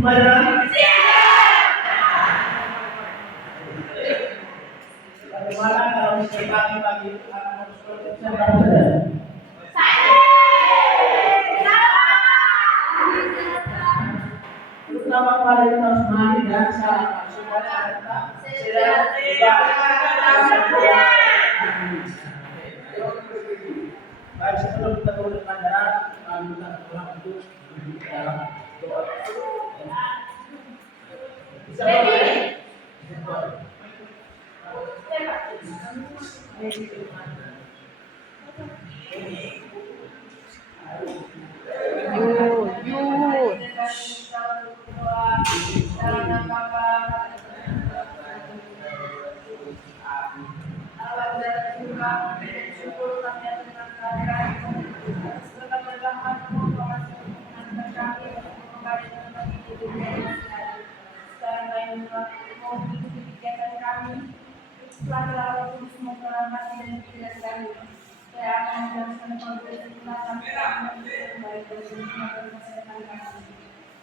pelajaran? Bagaimana kalau misalnya pagi-pagi anak harus berkerja berapa saja? Terutama pada itu harus mandi dan sarapan supaya kita sehat. Baik, sebelum kita mulai pelajaran, kami minta tolong untuk dalam doa. Bisa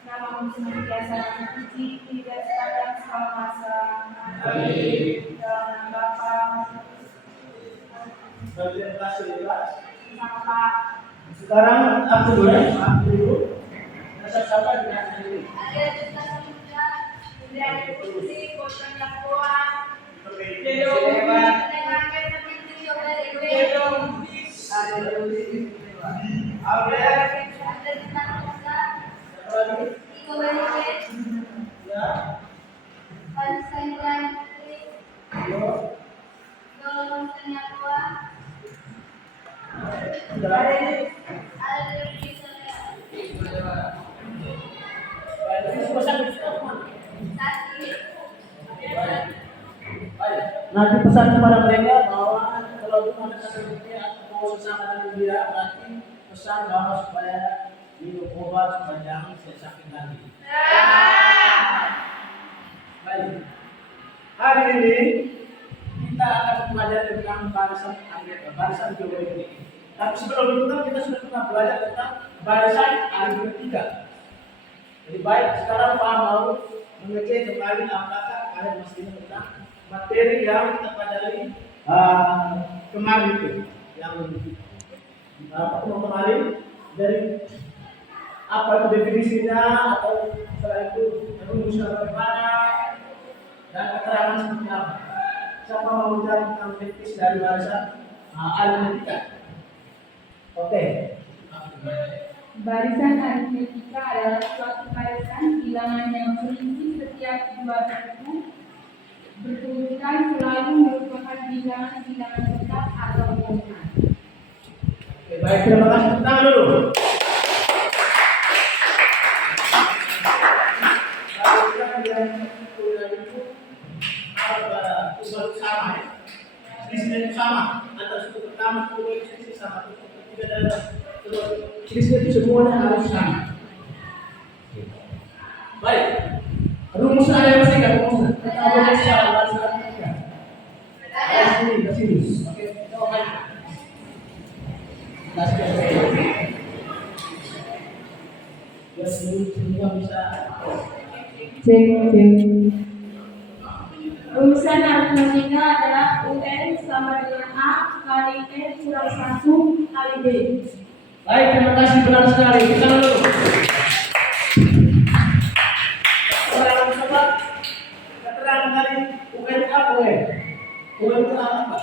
Namamu senantiasa terpuji tidak sepanjang segala masa. Dalam nama Bapa. Terima kasih jelas. Sama. Sekarang aku dulu. Rasa sabar dengan diri. Ada juta muda, tidak ada kursi, bosan yang kuat. Nanti pesan kepada mereka bahwa kalau ada kata mau bersama dengan dia, berarti pesan bahwa supaya minum obat supaya jangan sakit lagi. Baik. Hari ini kita akan belajar tentang barisan geometri. Tapi sebelum itu kan kita sudah pernah belajar tentang barisan aritmetika. Jadi baik, sekarang Pak mau mengecek kembali apakah kalian masih ingat tentang materi yang kita pelajari kemarin itu, yang kemarin dari apa itu definisinya atau setelah itu rumusnya bagaimana dan keterangan seperti apa. Siapa mau mencari tentang definisi dari barisan aritmetika? Oke. Barisan aritmetika adalah suatu barisan bilangan yang berisi setiap dua suku bertuliskan selalu merupakan bilangan-bilangan tetap atau gabungan. Oke, baik, terima kasih. Tentang dulu. Barisan yang itu sama ya. Selisihnya itu sama antara suku pertama, suku kedua, selisih sama, suku ketiga dan selisih itu semuanya harus sama. Baik. Rumusnya ada yang masih nggak rumusnya? Ke sini. Oke, coba. Ya, semua bisa. Cek. Rumusan aritmetika adalah UN sama dengan A kali N kurang 1 kali B. Baik, terima kasih, benar sekali. Kita dulu. Keterangan dari UN apa UN? UN itu apa?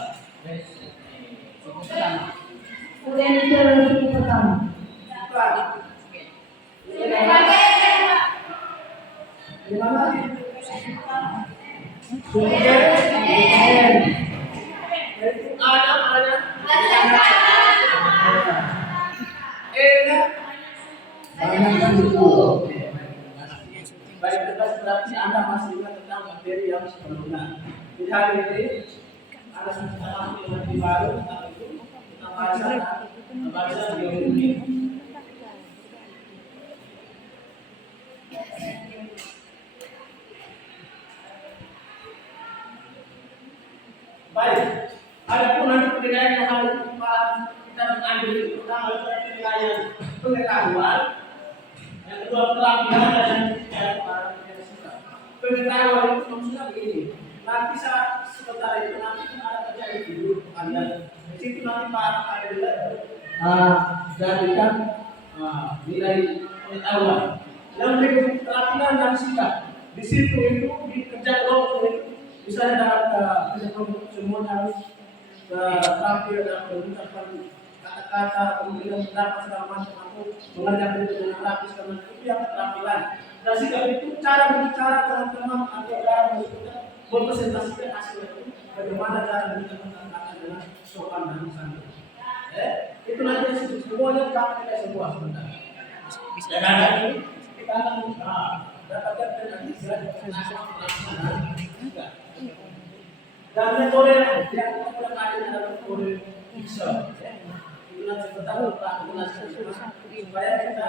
UN itu adalah suku pertama. Di mana? Baik, berarti Anda masih ingat tentang materi yang sebelumnya. Di hari ini ada sesuatu yang lebih baru tentang itu, tentang barisan geometri. Baik, ada pun nanti penilaian yang harus kita ambil itu pertama penilaian pengetahuan, yang kedua keterampilan dan saya para yang suka. Pengetahuan itu maksudnya begini. Nanti saat sementara itu nanti kan ada terjadi di dulu kalian. Di situ nanti para kalian jadikan nilai pengetahuan. Yang berikut pelatihan dan sikap. Di situ itu dikerjakan kelompok itu misalnya dalam kelompok semua harus terakhir dalam mengucapkan kata-kata kemudian pendapat segala macam atau mengerjakan itu dengan rapi segala macam itu yang keterampilan. Dan sikap itu cara berbicara dengan teman atau cara mempresentasikan hasil itu bagaimana cara berbicara kata dengan sopan dan santun. Itu nanti semuanya kita semua sebentar. Bisa ini kita akan dapatkan nanti dan metode yang kita gunakan adalah metode Pixel. Itu nanti pertama supaya kita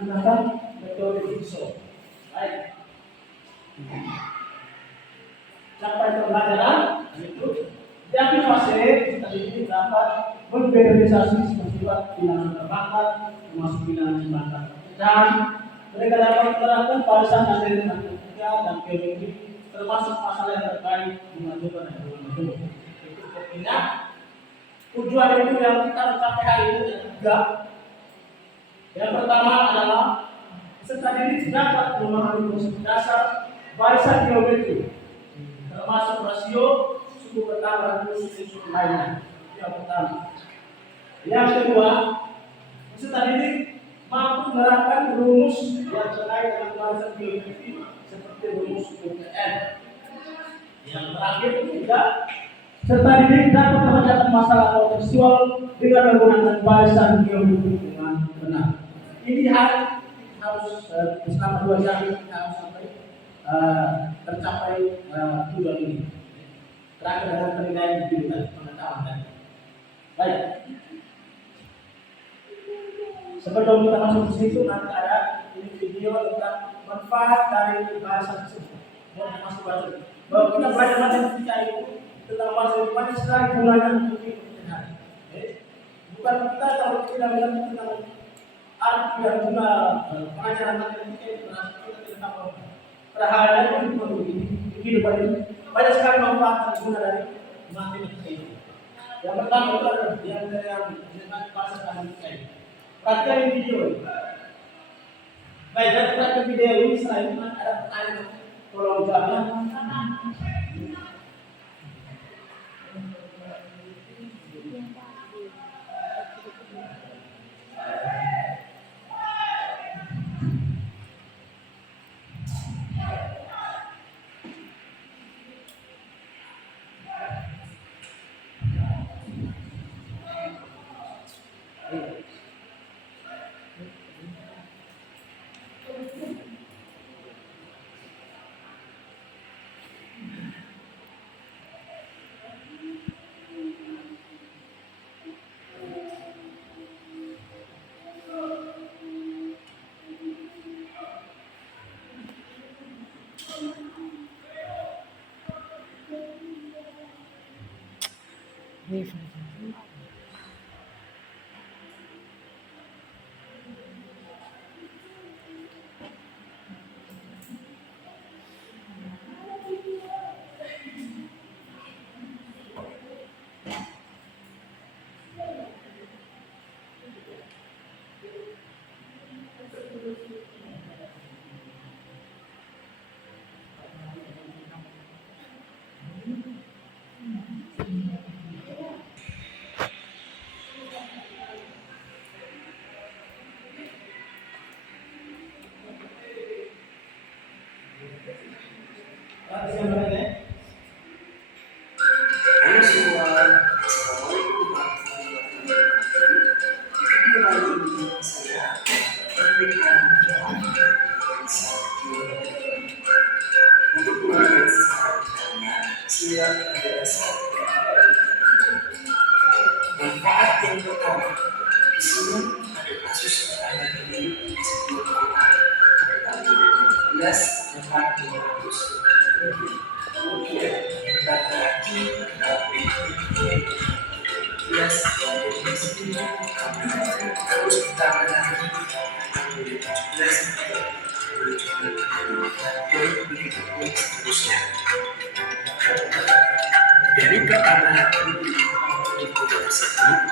gunakan metode Pixel. Baik. Sampai pembelajaran itu di fase tadi ini dapat memverifikasi sebuah bilangan terbakat termasuk bilangan jembatan dan mereka dapat menerapkan barisan hasil matematika dan geometri termasuk masalah yang terkait mengajukan dan mengajukan. Itu pokoknya tujuan itu yang kita capai hari ini ada tiga. Yang pertama adalah peserta didik dapat memahami konsep dasar barisan geometri termasuk rasio, suku pertama dan suku lainnya. Yang pertama. Yang kedua, peserta didik mampu menerapkan rumus yang terkait dengan barisan geometri seperti rumus UPN. Yang terakhir ketiga, peserta didik dapat mengerjakan masalah atau visual dengan menggunakan barisan geometri dengan benar. Ini harus selama 2 jam kita harus sampai tercapai tujuan ini. Terakhir dengan penilaian diberikan pengetahuan tadi. Baik. Sebelum kita masuk ke situ nanti ada ini video tentang manfaat dari bahasa tersebut. Mau masuk bahasa. Bahwa kita belajar matematika itu tentang bahasa banyak sekali gunanya untuk kita. Bukan kita kalau tidak mengerti tentang arti dan guna pengajaran matematika itu kita tidak tahu. Perhatian itu kehidupan ini banyak sekali manfaat dan guna dari matematika ini. Yang pertama itu adalah yang dengan bahasa matematika ini. Perhatikan video ini. Baik, dan perhatikan video ini selain itu ada pertanyaan tolong jawab. Manfaat yang pertama, di sini ada kasus anak ini disebut tanggal 2015 dan 500. Kemudian berkata lagi tapi jelas terus berkata lagi jelas begitu pun seterusnya. Dari pertama itu tersebut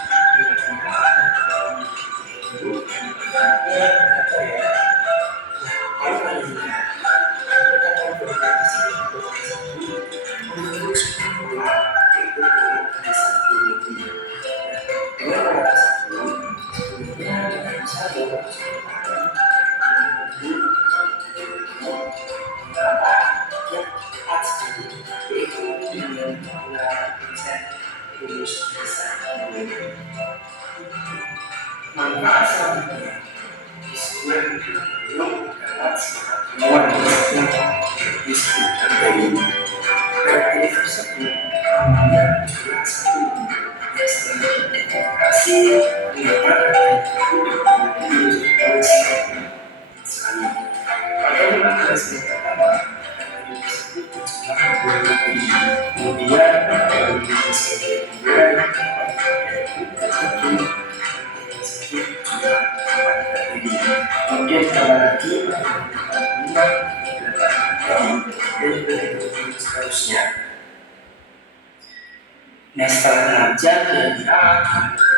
manfaat selanjutnya disebut belum dapat kemauan disebutkan dari berarti tersebut namanya adalah satu yang sering komunikasi menggambarkan sekali pada bulan yang pertama disebut kemudian kemudian kalau lagi dan seterusnya. Nah setelah belajar kira-kira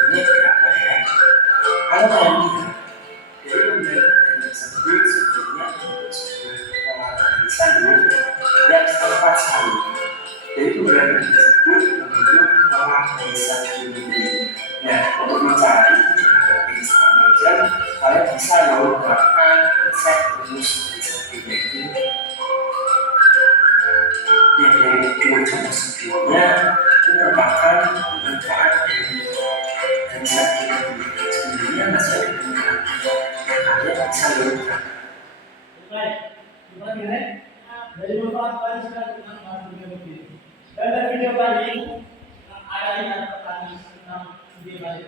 ini berapa ya? Kalau kalian dari pembelajaran tersebut sebelumnya untuk sebuah bisa dulu dan setempat sekali. Dari pembelajaran tersebut membentuk pola bisa diri. Nah untuk mencari dari belajar kalian bisa menggunakan konsep rumus bisa diri. Yang dari dua contoh sebelumnya merupakan manfaat dari sakit sebenarnya masih ada penggunaan kalian bisa lakukan. Baik, kita lihat dari manfaat barisan dengan bahasa begini. Dan dari video tadi ada yang pertanyaan tentang video tadi.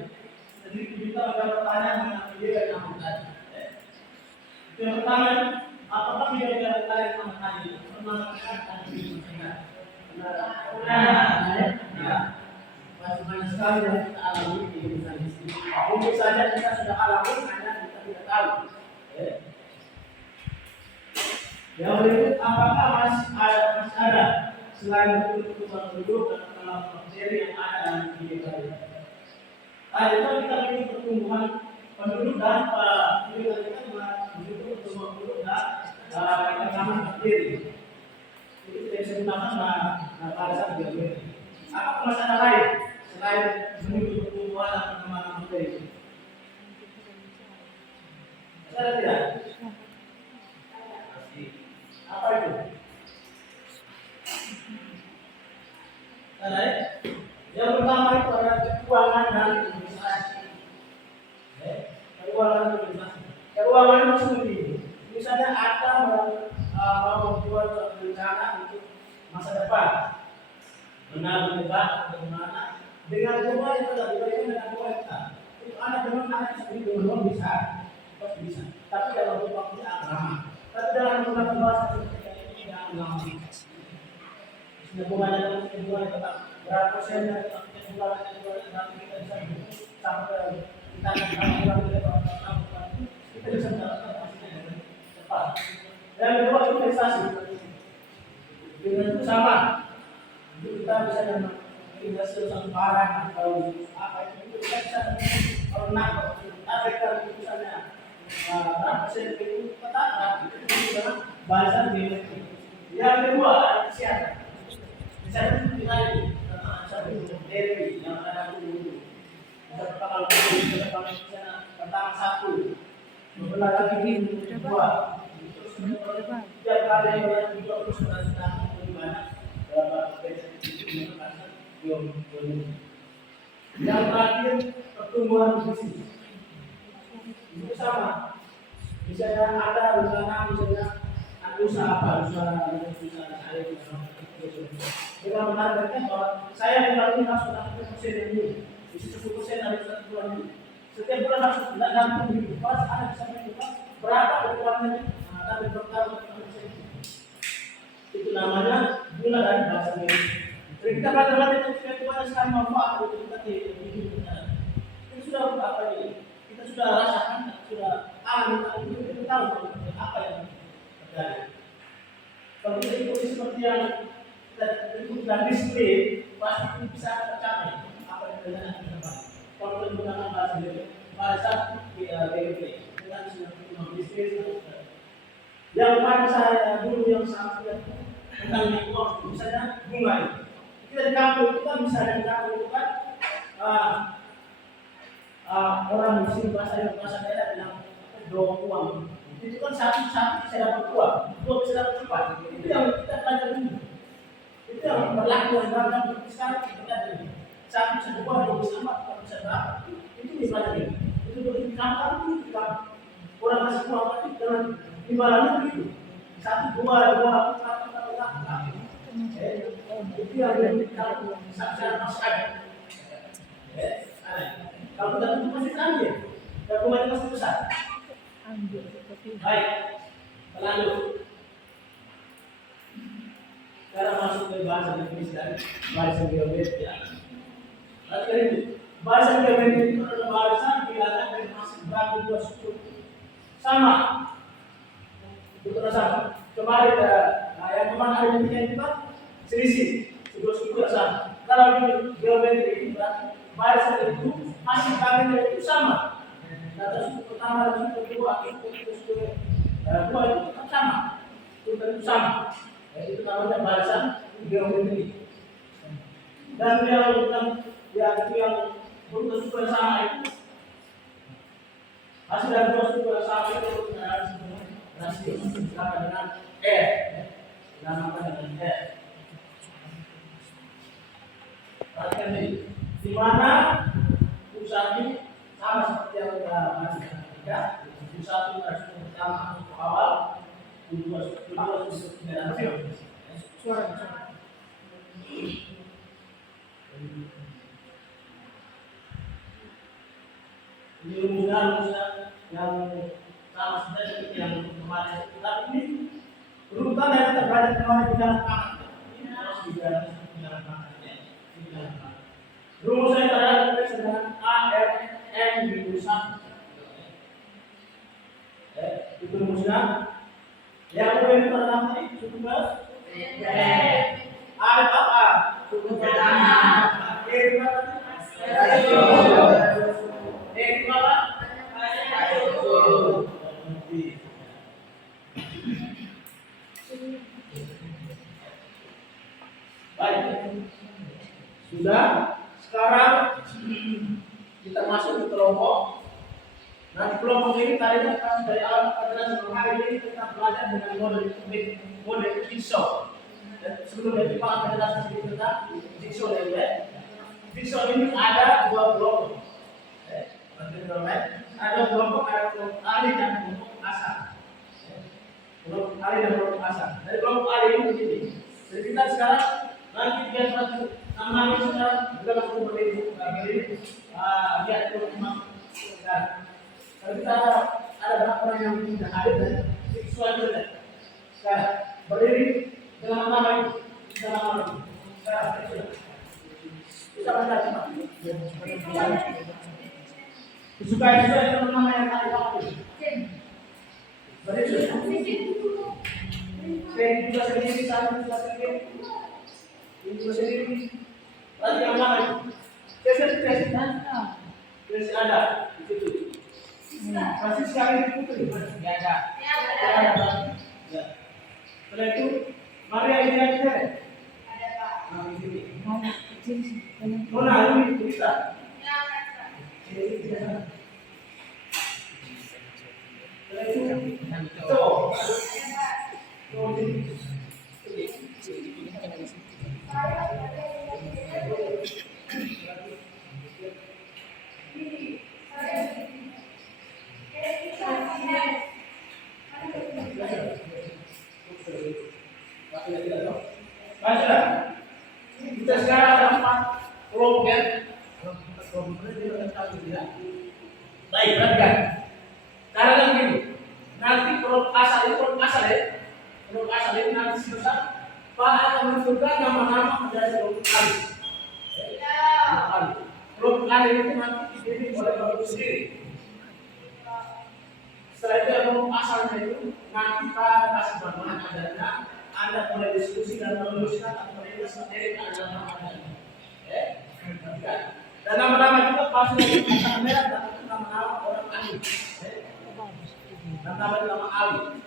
Jadi kita ada pertanyaan mengenai video yang kamu tadi. Yang pertama, apakah video yang tadi kamu tadi pernah mengatakan video singkat? Banyak sekali yang kita alami di Indonesia di sini. Mungkin saja kita sudah alami, hanya kita tidak tahu. Yang berikut, apakah masih ada selain keputusan penduduk dan dalam materi yang ada dalam video tadi? Tadi itu kita ingin pertumbuhan penduduk dan video tadi kita mendukung pertumbuhan penduduk dan perkembangan materi. Itu tidak bisa digunakan barisan geometri. Apakah masih ada lain selain mendukung pertumbuhan dan perkembangan materi? Ada tidak? Apa itu? Yang pertama itu adalah keuangan dan investasi. Keuangan dan investasi. Keuangan itu seperti ini. Misalnya Anda mau membuat suatu rencana untuk masa depan, benar-benar bagaimana dengan jumlah yang telah diberikan dengan kuota. Itu Anda benar bisa beli belum bisa, pasti bisa. Tapi dalam waktunya agak lama. Tapi dalam menggunakan bahasa seperti ini jangan lama. Hubungannya tetap berapa persen dan bulan nanti kita bisa sampai kita bisa mendapatkan hasilnya dengan cepat. Yang kedua investasi. Dengan itu sama. Kita bisa investasi satu barang atau apa itu kita bisa pernah kita misalnya berapa persen itu tetap itu dengan barisan geometri. Yang kedua kesehatan. Misalnya kita ini dari yang ada dulu. Kita kalau tentang satu, beberapa lagi ini dua. Setiap kali yang juga terus tentang bagaimana yang terakhir pertumbuhan bisnis itu sama. Misalnya ada rencana misalnya usaha apa usaha saya dengan menargetkan bahwa saya bulan ini harus mendapatkan persen yang ini, bisa 10% dari 1 bulan ini. Setiap bulan harus gantung di pas ada bisa menentukan berapa kebutuhannya, tapi berapa persen itu namanya bermula dari bahasa Inggris. Jadi kita belajar ketika sekarang manfaat untuk kita di hidup kita. Kita sudah apa ini? Kita sudah rasakan, sudah alami, kita tahu apa yang terjadi. Kalau kita ikuti seperti yang kita ikut dan disiplin, pasti kita bisa tercapai apa yang terjadi di depan. Kalau kita menggunakan bahasa Inggris, bahasa BGP, kita sudah bisnis. Yang pada saya dulu yang sangat tentang uang, misalnya bunga. Kita di kampung itu kan misalnya di kampung itu kan orang muslim bahasa daerah bilang doa uang. Itu kan satu bisa dapat uang, dua bisa dapat cepat. Itu yang kita belajar dulu. Itu yang berlaku yang dalam sekarang kita ini. Satu bisa dua, dua bisa empat, empat bisa berapa. Itu dipelajari. Itu di kampung itu kan orang kasih uang tapi dengan imbalannya begitu. Satu, dua, empat. Itu yang kita secara masyarakat. Kalau tidak itu pasti ambil. Dan rumahnya pasti besar. Baik, lalu sekarang masuk ke bahasa Inggris dan bahasa geometri. Lalu itu bahasa geometri itu adalah bahasa bilangan dari masing berapa dua suku sama. Betul sama. Kemarin yang kemarin ada yang kita selisih dua suku yang sama. Kalau di geometri itu bahasa itu masih kalian itu sama. Data suku pertama dan suku kedua, suku kedua itu tetap sama, itu sama. Itu namanya bahasa geometri. Dan yang bentuk suku yang sama itu hasil dari dua suku yang sama itu rasio sama dengan R, dinamakan dengan R. Perhatikan ini, di mana usaha ini sama seperti yang kita bahas ya. Satu suku pertama suku awal, kedua suku generasi. Suara. Ini rumusnya yang sama seperti yang kemarin kita ini berurutan dari kita belajar kemarin di dalam tangan. Ini harus di dalam tangan. Rumusnya adalah dengan A R N minus 1. Itu rumusnya. Yang kedua itu adalah tadi suku A itu apa? Suku pertama. E itu apa? E itu apa? Baik. Sudah. Sekarang kita masuk ke kelompok. Nah, di kelompok ini tadi kan dari awal pelajaran sebelum hari ini kita belajar dengan model jigsaw. Dan sebelum itu Pak akan jelaskan sedikit tentang jigsaw ya. Jigsaw ini ada dua kelompok. Ada kelompok alih dan kelompok asal. Kelompok alih dan kelompok asal. Dari kelompok alih ini begini. Jadi kita sekarang nanti biasa namanya sekarang kita langsung berdiri. Lihat kelompok. Kalau kita ada berapa orang yang tidak hadir dan seksual saja. Sekarang berdiri dengan nama itu, dengan nama itu. Sekarang bisa baca cepat. Disukai dengan nama yang ada di berdiri. Berdiri juga sendiri, satu juga sendiri, ini juga sendiri. Lagi yang mana itu? Kesi ada di situ. Masih sekali diputus, ya ada. Ya. Setelah itu, Maria ini ada. Ada Pak. Nah, di sini. Mana ini bisa? Ya, ada. Setelah itu, kita sekarang ada 4 kelompok ya. Baik, perhatikan. Karena begini, nanti kelompok asal ya. Kelompok asal ini nanti selesai Pak akan menentukan nama-nama dari kelompok Ali. Kelompok Ali itu nanti dipimpin oleh Bapak Ibu sendiri. Setelah itu kelompok asalnya itu nanti Pak kasih bahan adanya, Anda boleh diskusi dan menuliskan atau menulis materi dalam nama-nama. Dan nama-nama juga pasti akan merah dan nama-nama orang Ali. Dan nama Ali.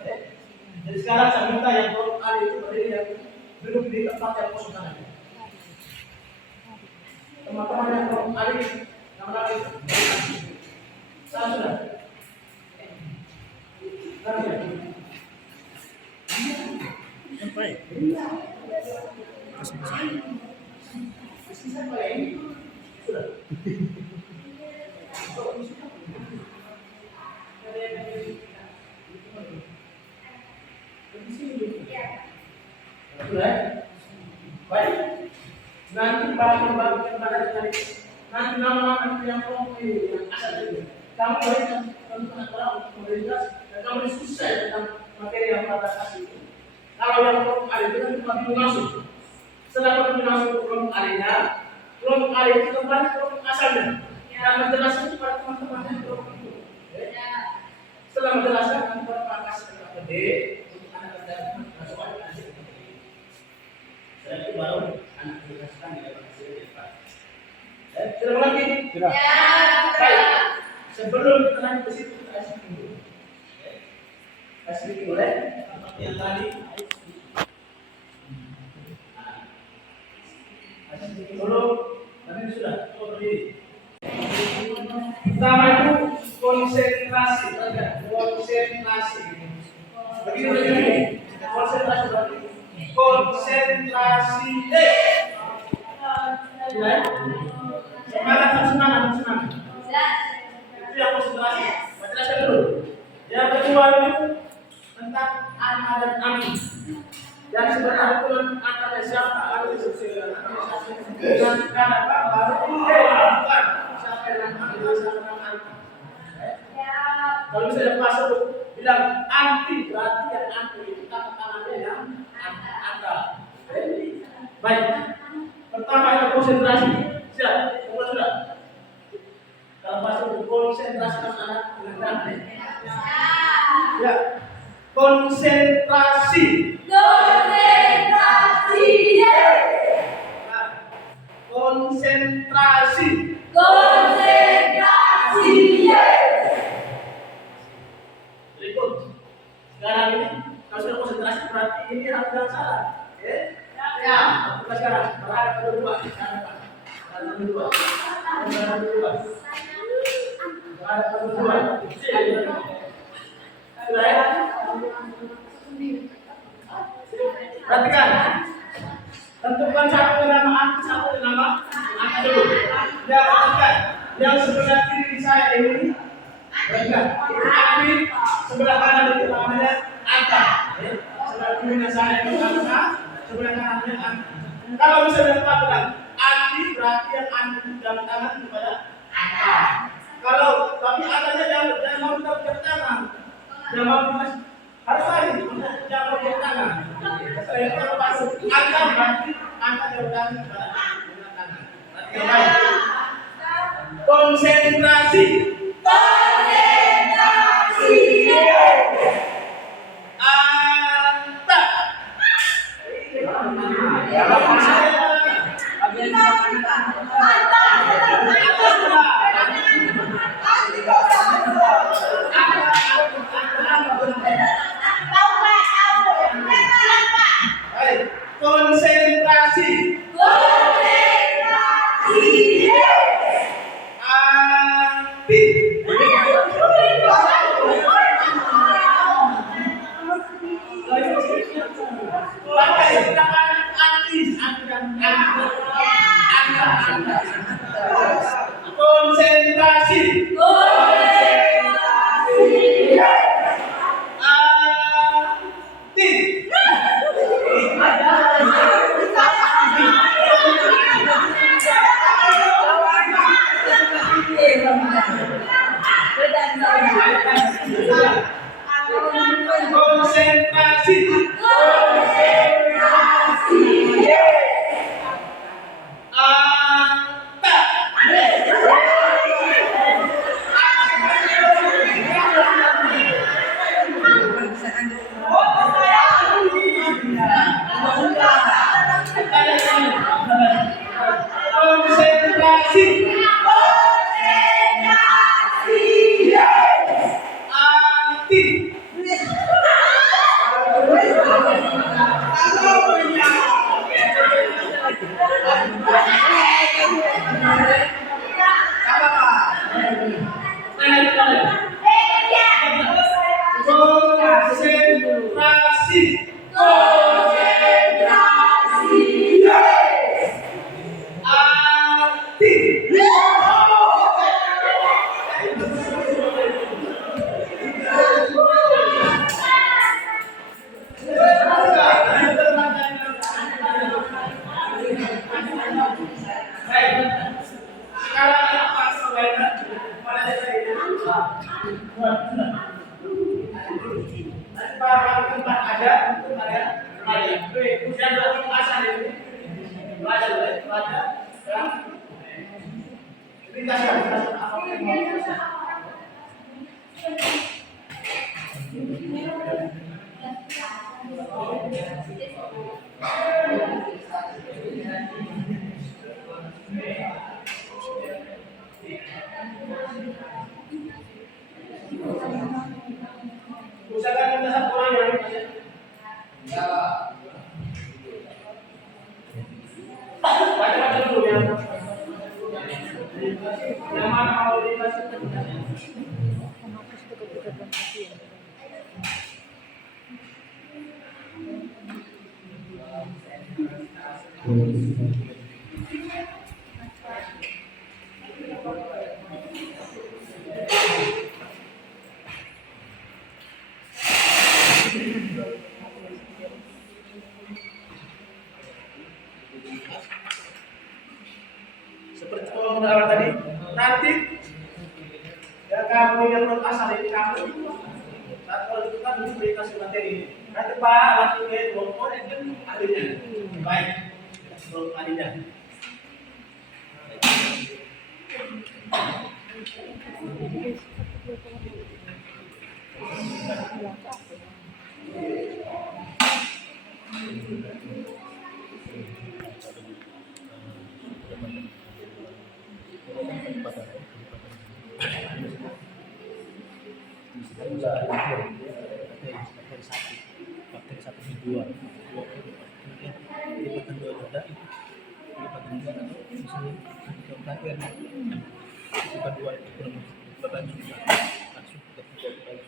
Jadi sekarang saya minta yang kelompok Ali itu berdiri yang duduk di tempat yang kosong tadi. Teman-teman yang kelompok Ali, nama-nama itu. Saya sudah. Sampai. Sudah. Sudah. Baik. Nanti bagian pada hari nanti nama-nama yang kelompok ini yang asal itu. Kamu boleh tentukan orang untuk memberikan dan kamu diskusi tentang materi yang pada kasih itu. Kalau yang kelompok Ali itu kan cuma masuk. Setelah kamu masuk ke kelompok Ali-nya, kelompok Ali itu kembali ke kelompok asalnya. Dan menjelaskan kepada teman-teman yang kelompok itu. Setelah menjelaskan, kamu berapa kasih kepada D untuk anak dan masuk aja nanti. Setelah itu baru anak dijelaskan di dalam hasilnya Pak. Sudah mengerti? Sudah. Baik. Sebelum kita lanjut ke situ, kita kasih dulu. Kasih boleh? Yang tadi. Kasih dulu. Nanti sudah. Berdiri. Pertama itu konsentrasi. Konsentrasi. Begini. Konsentrasi berarti. Konsentrasi. Semangat. Itu yang konsentrasi. Jelaskan dulu. Yang kedua itu tentang ana dan ami. Yang sebenarnya itu antara siapa ada di dan kenapa baru bukan siapa yang ami siapa yang anti. Kalau misalnya pasal bilang anti berarti yang anti itu kata-katanya yang anta. Baik. Pertama itu konsentrasi. Siap, sudah. Kalau masuk konsentrasi anak ya, konsentrasi. Konsentrasi. Berikut. Sekarang ini kalau sudah konsentrasi berarti ini harus yang salah. Ya, sekarang berhadap kedua. Perhatikan. Tentukan satu nama anti, satu nama anti dulu. Ya, perhatikan. Yang sebelah kiri saya ini, perhatikan. Anti, sebelah kanan itu namanya anta. Sebelah kiri saya itu anta, sebelah kanannya anti. Kalau misalnya Pak bilang anti berarti yang anti jam tangan kepada anta. Kalau tapi angkanya jangan mau kita jam tangan, jangan mau kita harus lari, jangan mau jam tangan. Setelah itu kalau masuk angka berarti angka jam tangan kepada tangan. Konsentrasi. Anta. Konsentrasi. Anti. Konsentrasi. Anti. Ujian dalam asal ini. Belajar, belajar. Ini kasih apa? Usahakan kita satu orang yang baca dulu ya. Yang mana mau dikasih? Seperti awal tadi, nanti ya kamu yang menurut asal ini kamu saat kalau itu kan diberi kasih materi. Nanti Pak langsung ke kelompok ahlinya. Baik, kelompok ahlinya. Bakteri satu di dua, lipatan dua ada itu lipatan dua atau misalnya yang terakhir lipat dua itu kurang lipatan juga masuk ke tiga kali.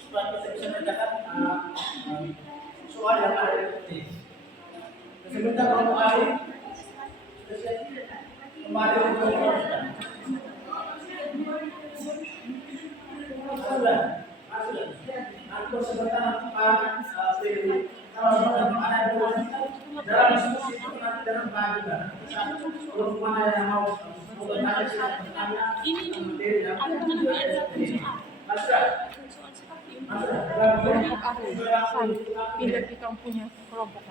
Supaya kita bisa mengerjakan soal yang ada di buku. Sebentar kalau hari kemarin sudah. Aku sebentar kalau ada dua dalam diskusi itu nanti dalam bagian kalau mana yang mau bertanya silakan pindah kita punya kelompok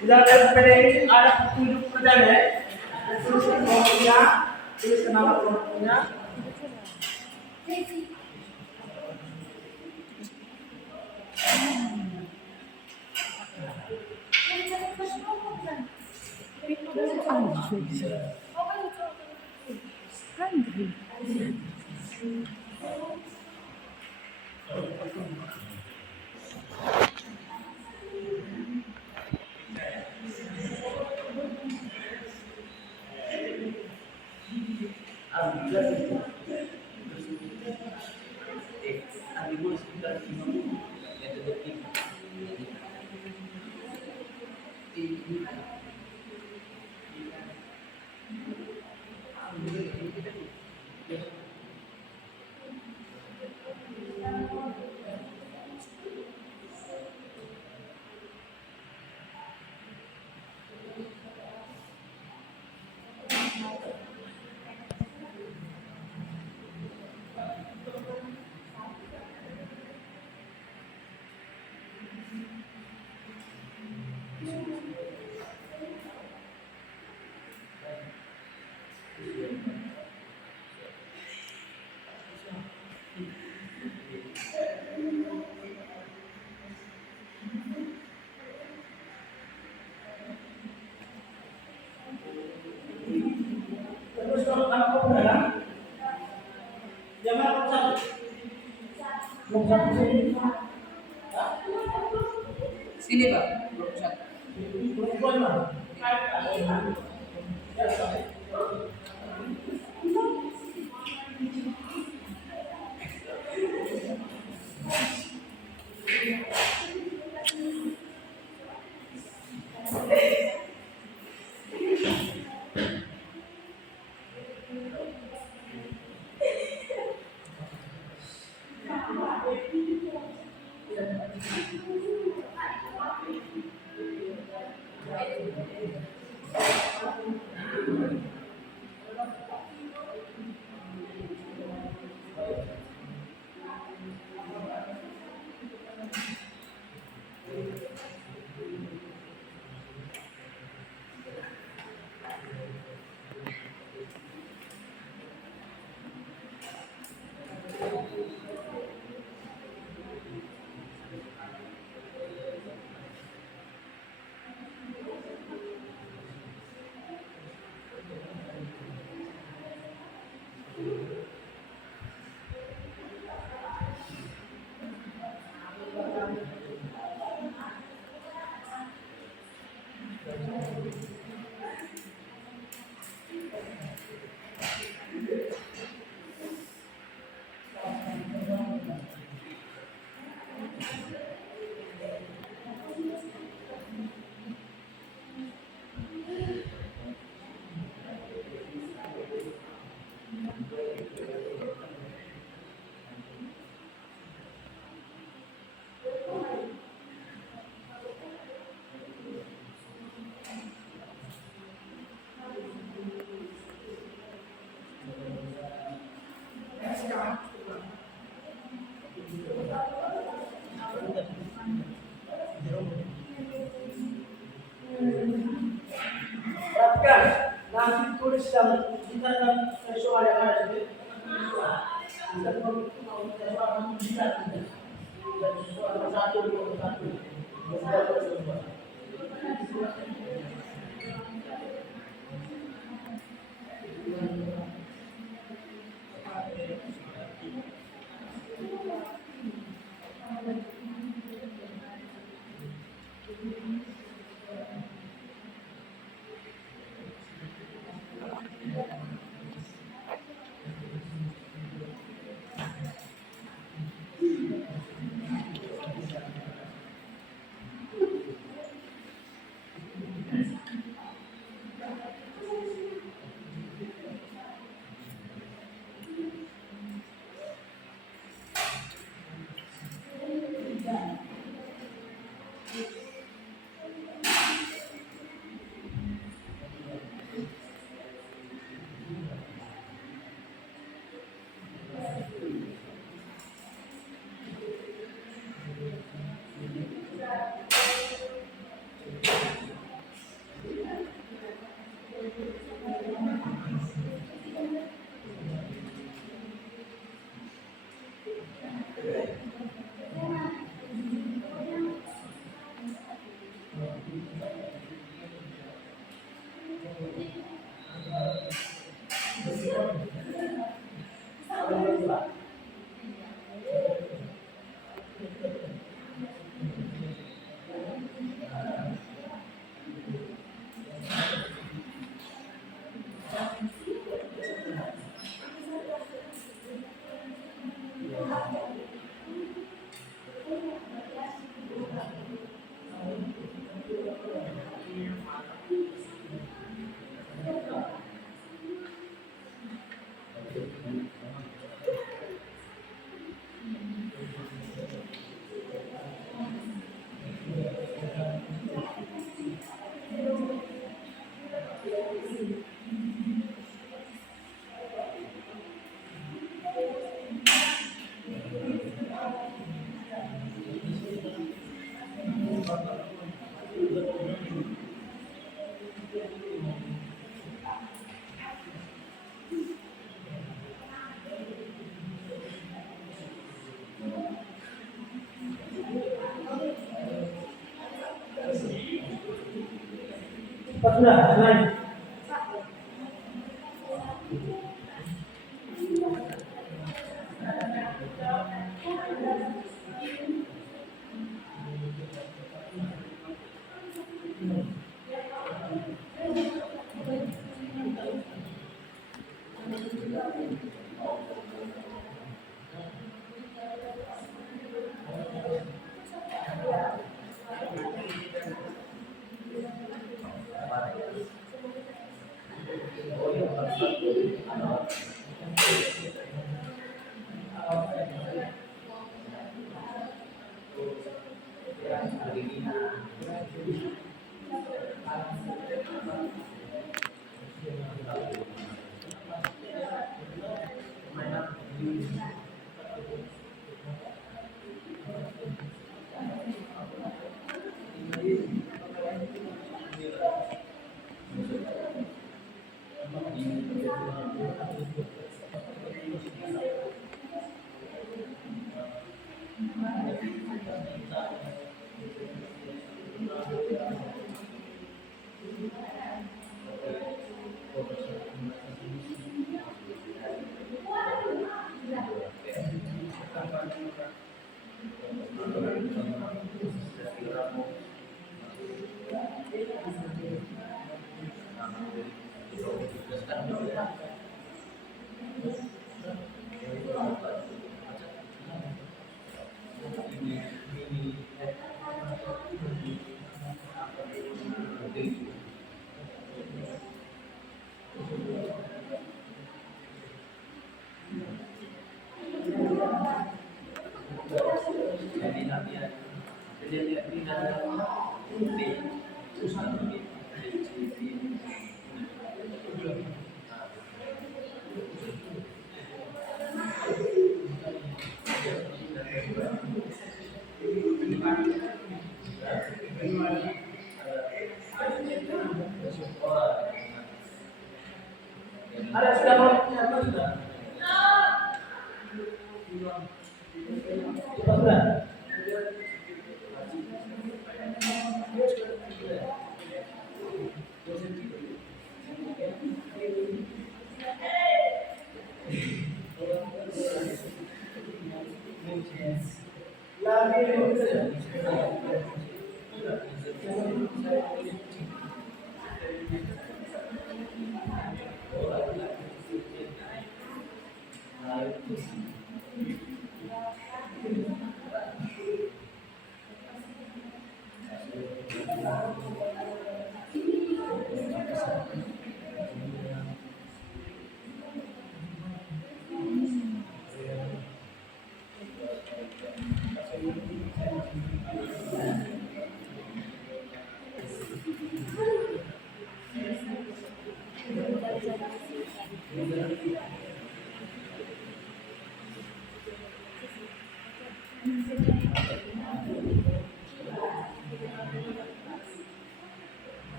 Tidak ada PDI ada 7 persen ya. Tulis kelompoknya, tulis nama kelompoknya. Terus kalau nama program, jangan satu. sini Pak. Perhatikan, nanti tulis yang kita dalam soal yang ada di kita mau soal yang bisa soal satu dua satu. Sudah, naik. Ada sudah mau apa sudah? Sudah.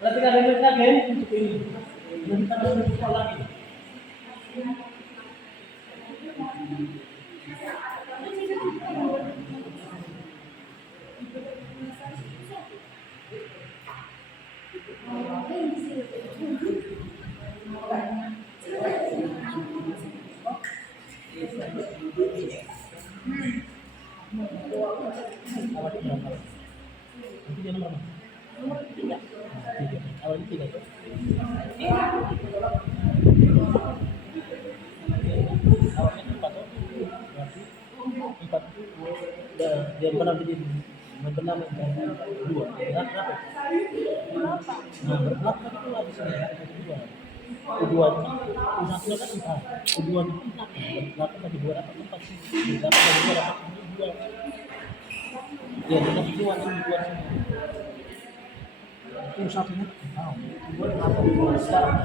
Berarti ada limit lagi untuk ini. Dan kita harus buka lagi. Awalnya tiga itu. Awalnya empat tuh. Empat. Dia benar jadi benar dua. Berapa? Nah, berapa itu habis ini dua. Kedua satu kan empat. Kedua itu delapan bagi dua dapat empat. Delapan bagi dua dapat dua. Ya, kita dua ini dua semua. Itu satunya. Dua dapat dua sekarang.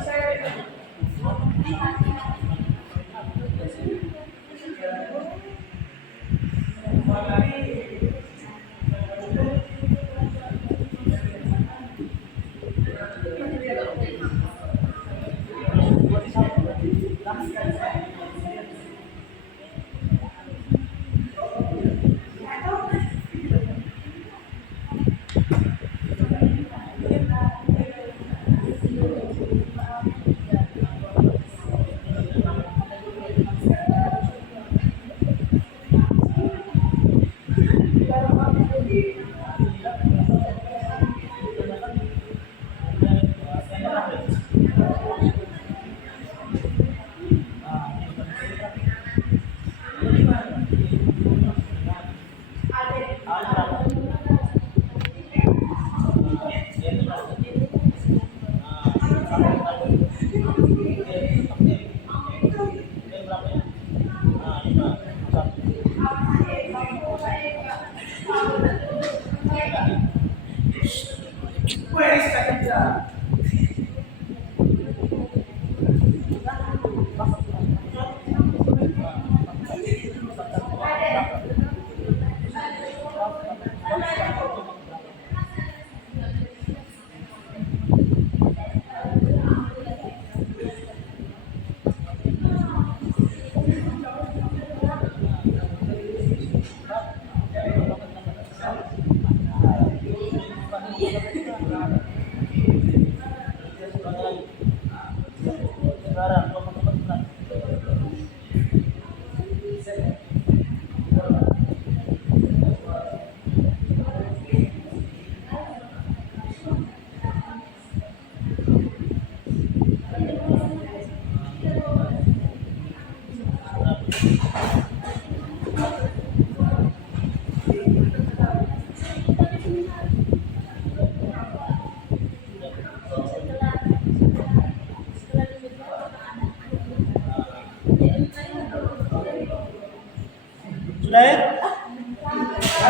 Sudah ya?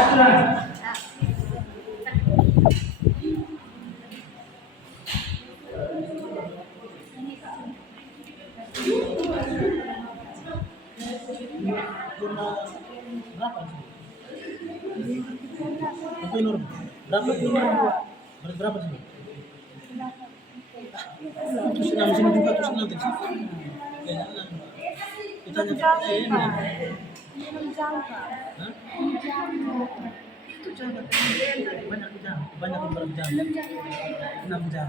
Sudah. Itu Nur. Berapa sih? Berapa sih? Terus enam sini juga terus enam di situ. Ya, enam. Kita nyebut Hah? Itu jam banyak jam, banyak berapa jam? 6 jam.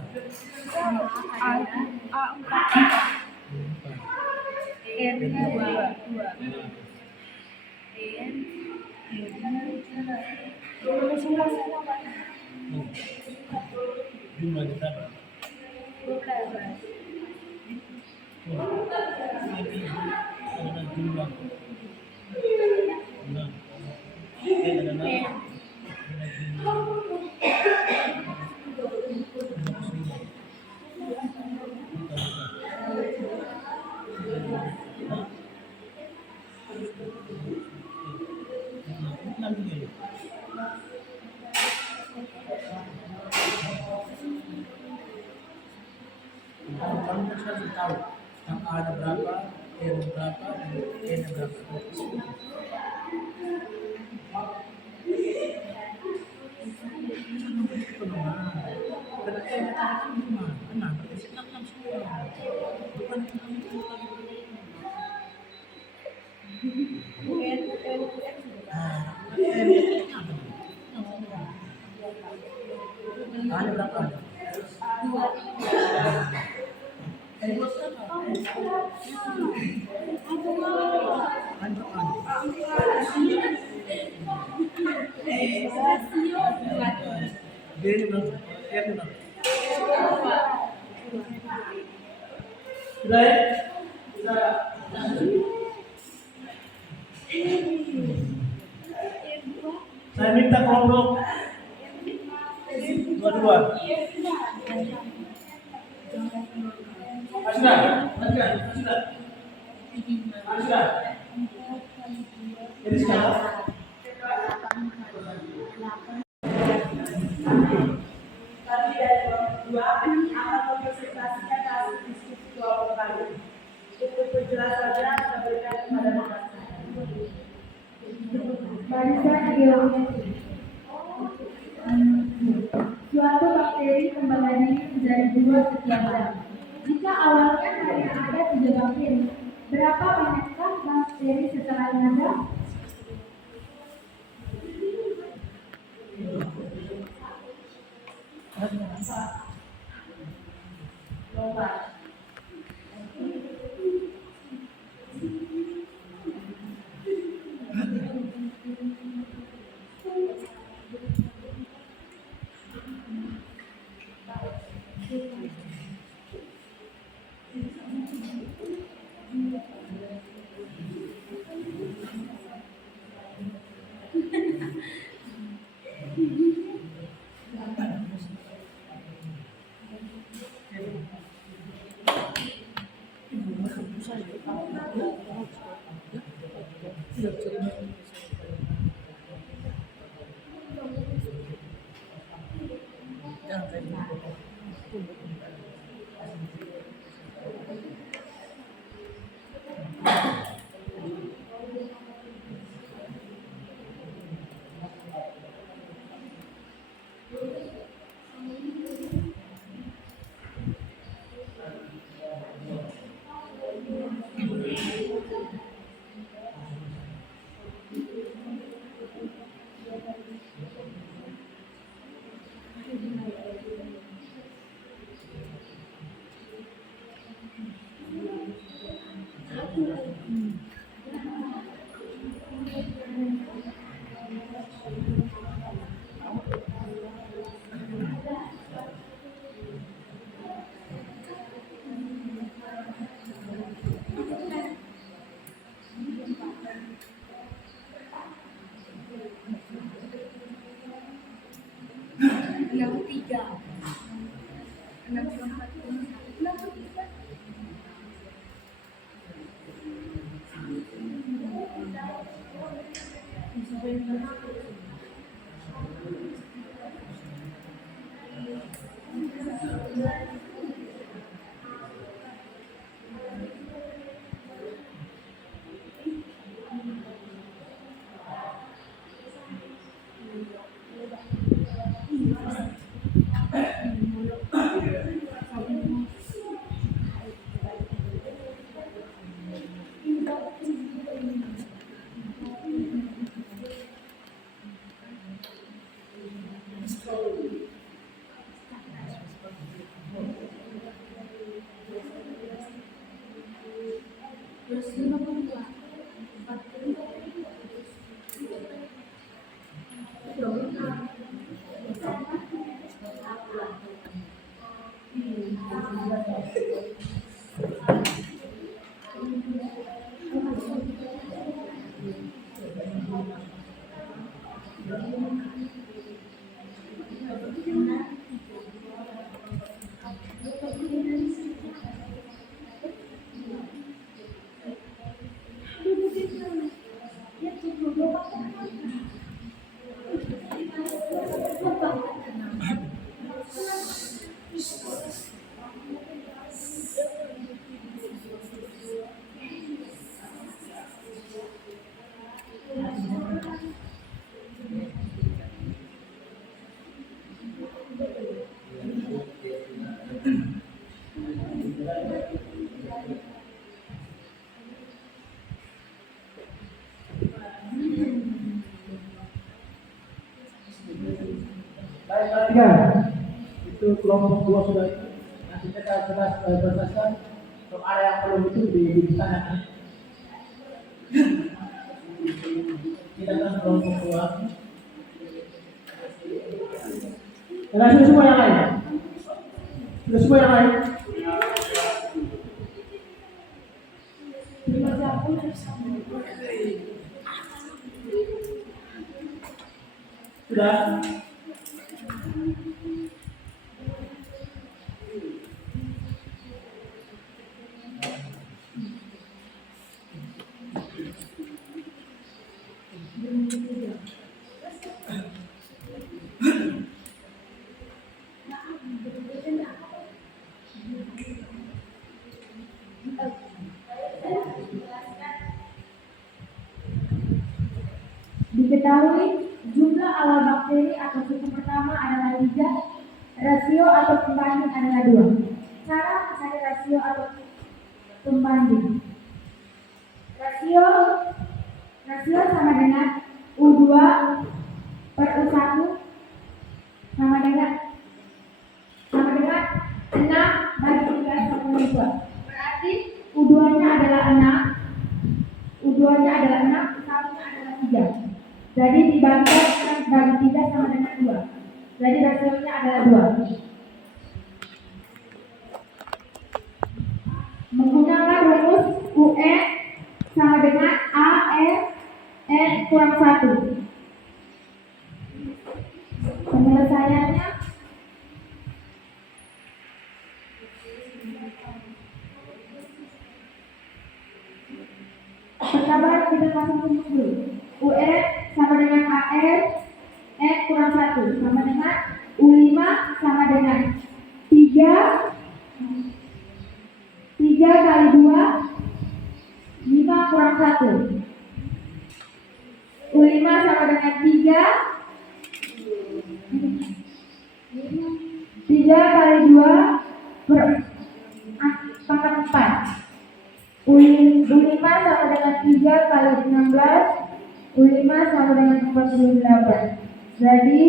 Jumlahnya berapa? Ada jumlah. Nah, ada nama. Kamu kan harus tahu yang A ada berapa, yang berapa, dan N-nya berapa. Ada berapa? Sudah ya? Saya minta kelompok dua-dua. Sudah. Jadi sekarang tadi dari kelompok 2 akan mempresentasikan hasil diskusi kelompok kali. Untuk penjelasannya saya berikan kepada Bapak. Barisan geometri. Suatu bakteri kembali menjadi 2 setiap jam. Jika awalnya hanya ada 3 bakteri, berapa banyakkah bakteri setelahnya ada? Baik, perhatikan. Itu kelompok dua sudah itu. Nanti kita berdasarkan kalau ada yang belum itu di sana. Kita akan kelompok dua. Dan sudah semua yang lain. Sudah semua yang lain. Sudah. Diketahui jumlah awal bakteri atau suku pertama adalah 3, rasio atau pembanding adalah 2. Cara mencari rasio atau pembanding. Rasio sama dengan U2 per U1 sama dengan 6 bagi 3 sama dengan 2. Berarti U2-nya adalah 6, U2-nya adalah 6, U1-nya adalah 3. Jadi dibagi 3 sama dengan 2. Jadi rasionya adalah 2. Menggunakan rumus UN sama dengan AN kurang 1. Penyelesaiannya pertama kita langsung rumus dulu. UN sama dengan AR N kurang 1 sama dengan U5 sama dengan 3 kali 2 5 kurang 1. U5 sama dengan 3 kali 2 pangkat 4. U5 sama dengan 3 kali 16. U5 sama dengan 48. Jadi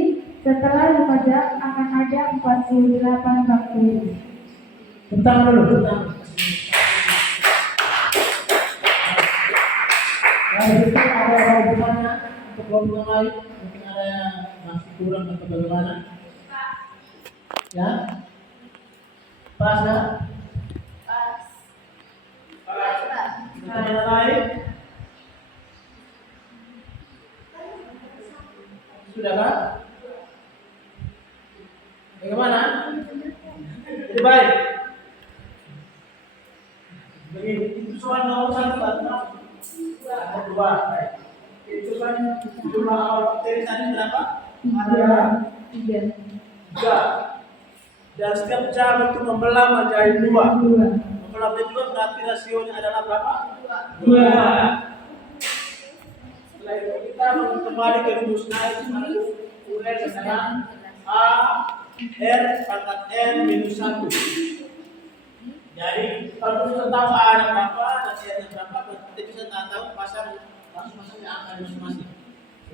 setelah 5 jam akan ada 48 bakteri. Tentang dulu, tentang. Nah, itu ada hubungannya untuk kelompok lain. Mungkin ada yang masih kurang atau bagaimana? Ya? Pas ya? Pas. Yang lain? Sudah kan? Bagaimana? Jadi baik. Begini, itu soal nomor 1 atau 2. Itu kan jumlah awal bakteri tadi berapa? Ada 3. Dan setiap jam itu membelah menjadi 2. Membelah menjadi 2 berarti rasionya adalah berapa? 2. Setelah itu kita kembali ke rumus naik UN adalah A R pangkat N minus 1. Jadi kalau kita tahu A nya berapa dan R nya berapa, kita bisa tahu pasang langsung masuknya angka masing-masing.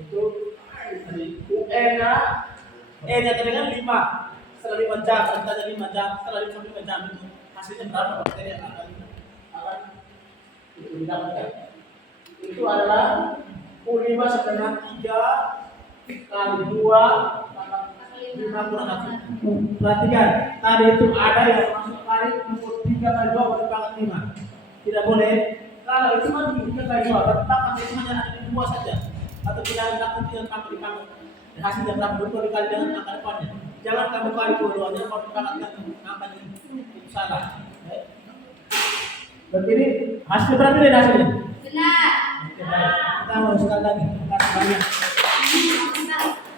Itu UN nya E nya tadi kan 5. Setelah 5 jam, kita ada 5 jam, setelah 5 jam itu hasilnya berapa bakteri yang akan itu didapatkan. Itu adalah U5 sama dengan 3 kali 2 5 kurang 1. Perhatikan, tadi itu ada yang masuk kali 3 kali 2 pada pangkat 5. Tidak boleh. Kalau itu cuma 3 kali 2, tetap masih cuma ada di 2 saja. Atau tidak ada tidak pangkat di pangkat. Hasilnya berapa dikali dengan angka depannya. Jangan kamu kali dua-duanya, kalau dipangkatkan angka itu salah. Begini, hasil berapa nih hasilnya? Benar. Kita mau sekali lagi, banyak.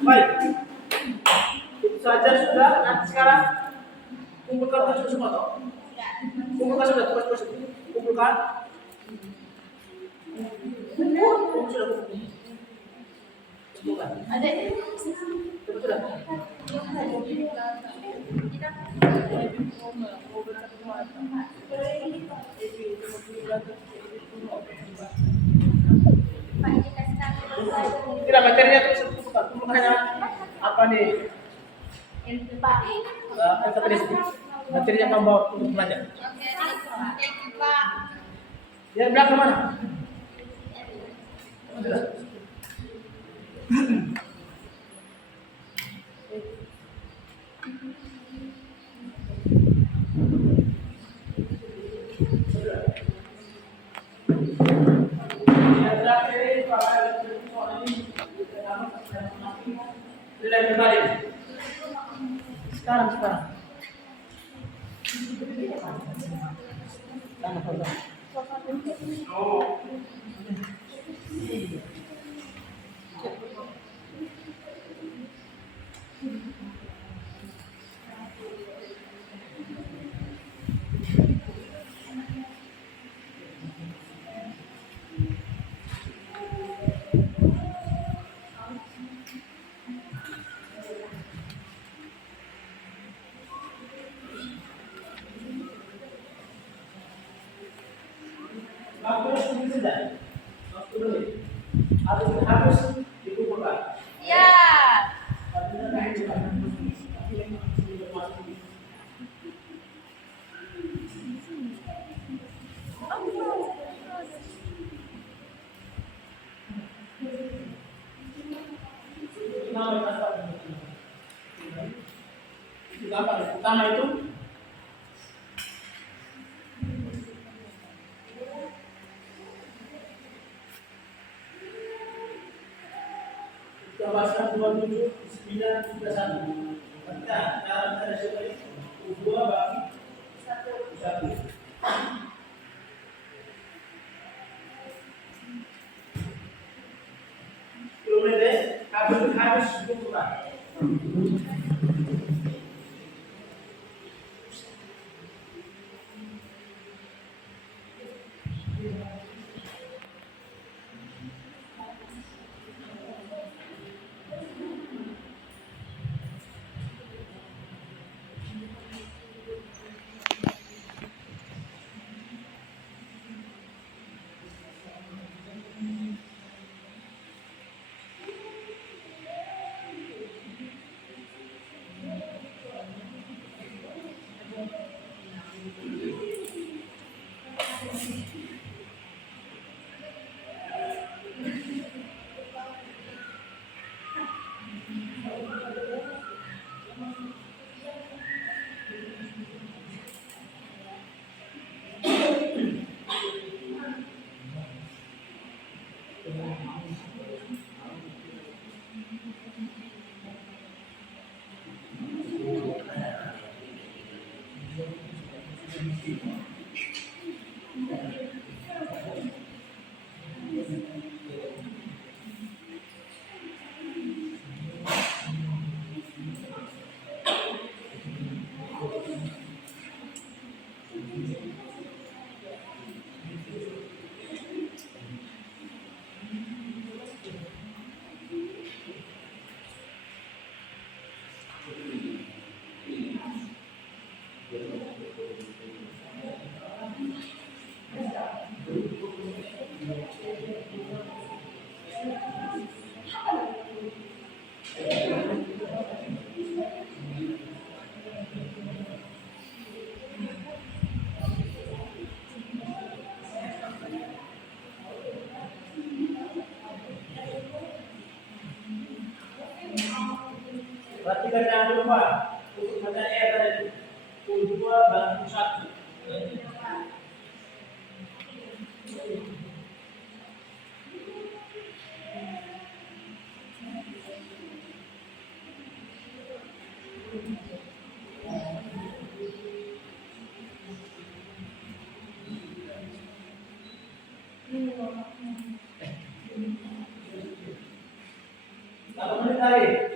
Baik, itu saja sudah. Nanti sekarang kumpulkan semua toh. Kumpulkan sudah, tugas kumpulkan. Sudah kumpulkan. Ada. Sudah. Tidak materinya terus kumpulkan hanya apa nih Pak. materi yang kamu bawa untuk belajar? Thank you, Pak. Ya, belakang mana? Sekarang. Harus dikumpulkan. Ya. Pertama itu bahasa 27, 9, 31. Maka cara ada seperti itu 2 bagi 1. Kemudian harus dikumpulkan. Perhatikan yang lupa untuk materi tadi 2 bagi 1. Satu menit lagi.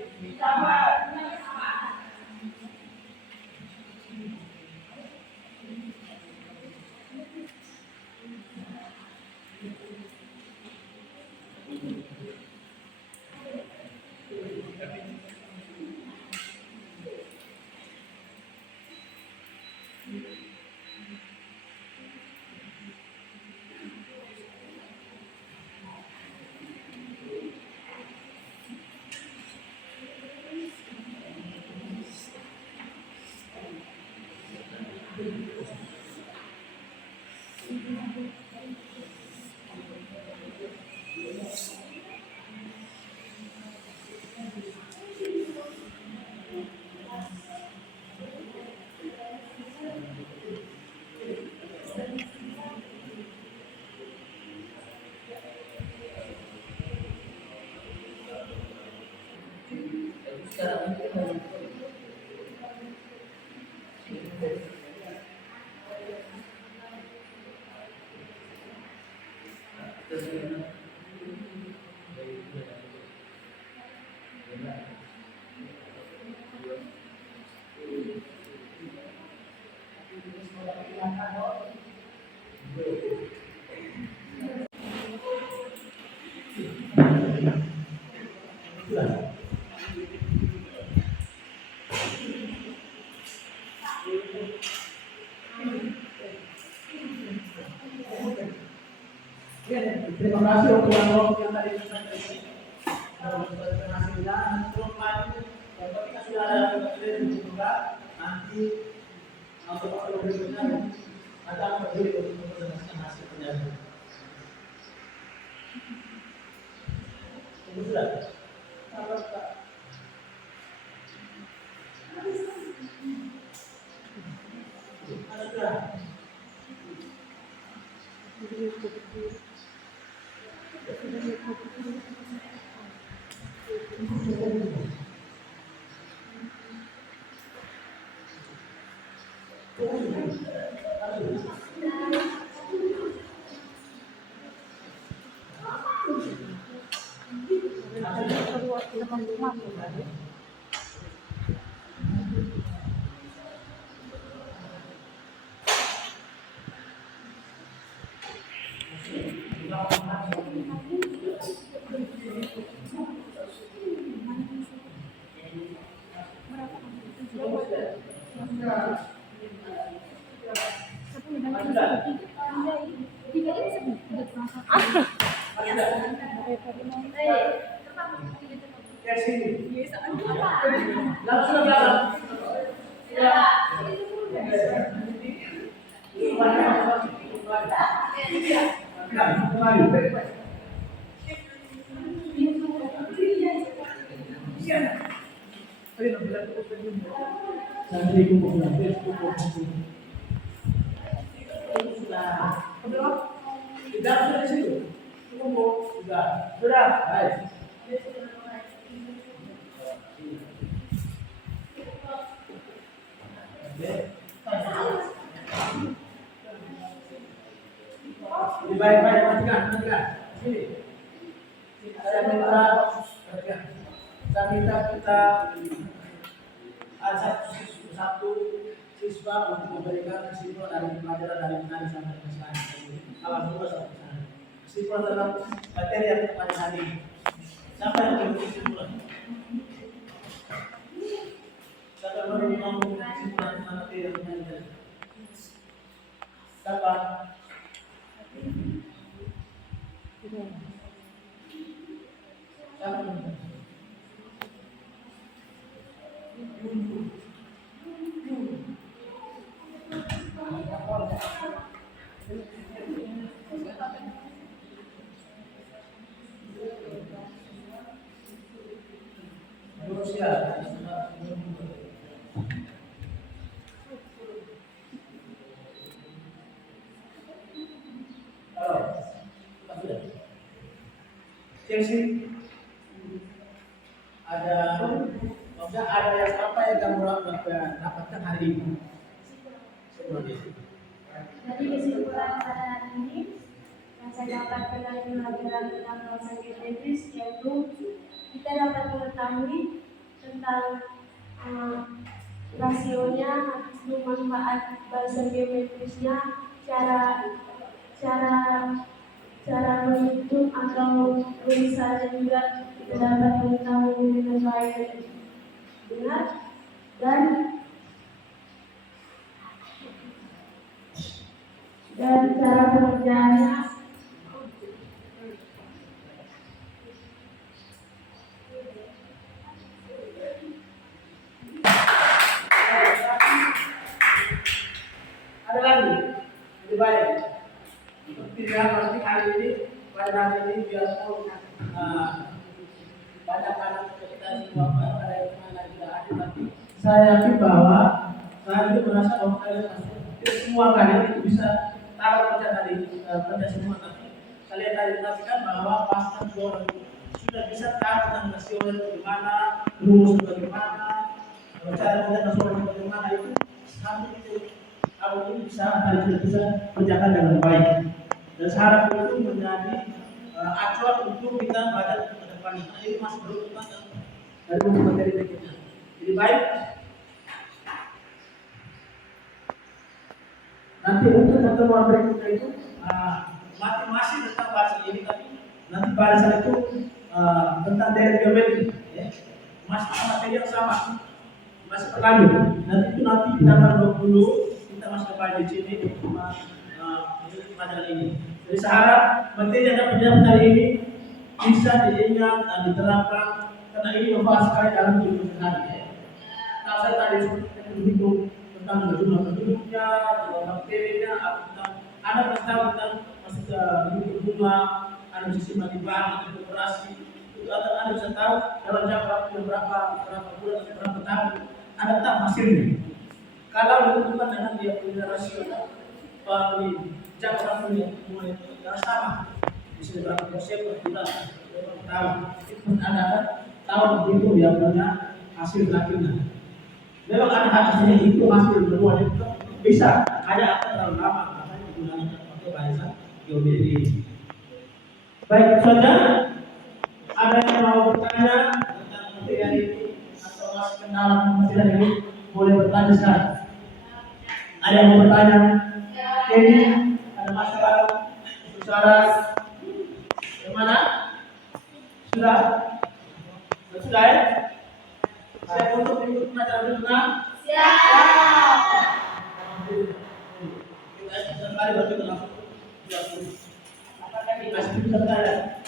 Terima kasih untuk yang tadi terima kasih dan ketika sudah ada juga nanti untuk berikutnya akan berdiri untuk mempresentasikan hasil penjelasan. Sudah. Baik-baik, perhatikan. Sini. Saya minta kita ada satu siswa untuk memberikan kesimpulan dari pelajaran dari menari sampai ke sana. Awas dulu sampai sana. Kesimpulan tentang materi yang pada hari ini. Siapa yang memberi kesimpulan? Siapa yang memberi kesimpulan tentang materi yang pada hari ini? Siapa? Chelsea ada yang apa yang kamu dapatkan hari ini? Jadi kesimpulan pada hari ini yang saya dapatkan dari pelajaran tentang kawasan geometris yaitu kita dapat mengetahui tentang rasionya, manfaat balasan geometrisnya, cara menghitung atau misalnya juga kita dapat mengetahui dengan baik dan benar dan cara pengerjaannya. Ada lagi lebih baik. Tidak nanti hari ini pada hari ini biar tahu banyak anak kita semua ada yang mana tidak ada nanti. Saya yakin bahwa saya itu merasa bahwa kalian semua kalian itu bisa tahu kerja semua nanti. Kalian tadi perhatikan bahwa pasti sudah bisa tahu tentang nasional di mana rumus bagaimana, cara menjaga suara bagaimana itu sampai itu kalau ini bisa berjalan dengan baik. Dan seharap itu menjadi acuan untuk kita pada ke depan. Karena ini masih berurutan dari materi berikutnya. Jadi baik. Nanti untuk pertemuan berikutnya itu masih tentang bahasa ini, tapi nanti bahasa itu tentang dari geometri, ya. Masih materi yang sama, masih berlanjut. Nanti kita akan dulu kita masih kembali di sini untuk pelajaran ini. Jadi seharap materi yang dapat didapat hari ini bisa diingat dan diterapkan karena ini membahas sekali dalam hidup sehari-hari. Ya. Kalau saya tadi begitu tentang jumlah penduduknya, tentang bakterinya, ada tahu tentang hidup bunga, ada sistem bank, ada operasi, itu ada bisa tahu dalam jangka waktu berapa bulan atau berapa tahun, ada tak hasilnya. Kalau ditentukan dengan dia punya rasio jangka waktu mulai yang sama, bisa berapa persen per bulan, berapa tahun, itu ada tahun begitu dia punya hasil akhirnya. Memang ada hasilnya itu hasil semua itu bisa ada akan terlalu lama makanya digunakan untuk bahasa geometri. Baik saudara, ada yang mau bertanya tentang materi ini atau masih kenal materi ini boleh bertanya sekarang. Ada yang mau bertanya? Ini ada masalah suara yang mana? Sudah ya? Saya untuk ikut pelajaran berenang. Siap. Kita kali berarti langsung. Apakah dikasih bisa saya?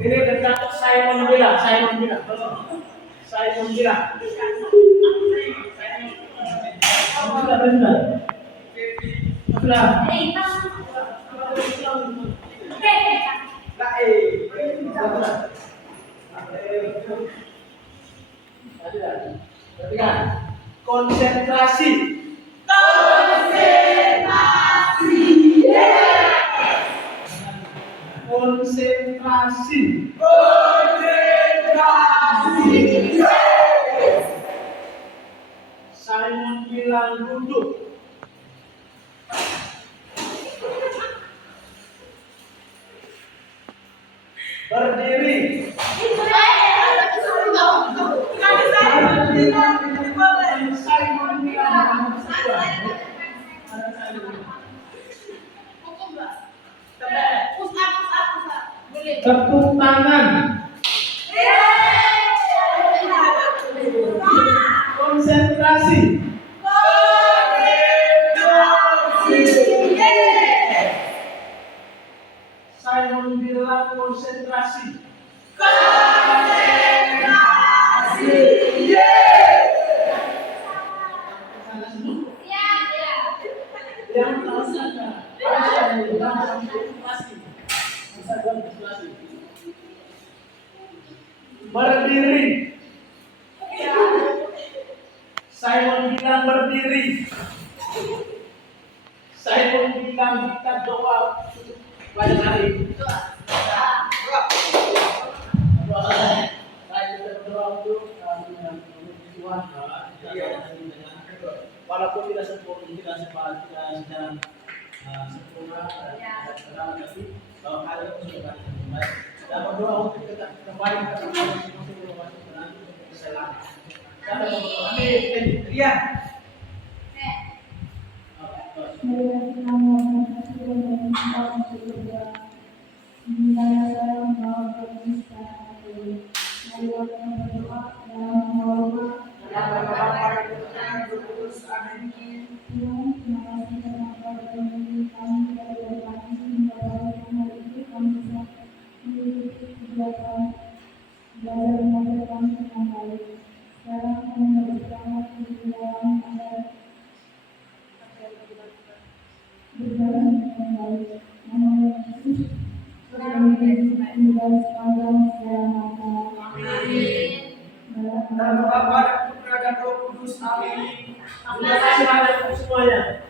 Ini tentang Simon Bila. Konsentrasi. Simon bilang duduk. Berdiri. Simon bilang tepuk tangan. Konsentrasi. Simon bilang konsentrasi. Yang berdiri. Simon bilang berdiri. Simon bilang kita doa pada hari ini. Walaupun tidak sempurna, tidak secara sempurna, tapi hari ini sudah baik. Dan berdoa untuk kita kembali ke Amin. Iya. Amin. Nama Bapa dan Putra dan Roh Kudus. Amin. Terima kasih banyak untuk semuanya.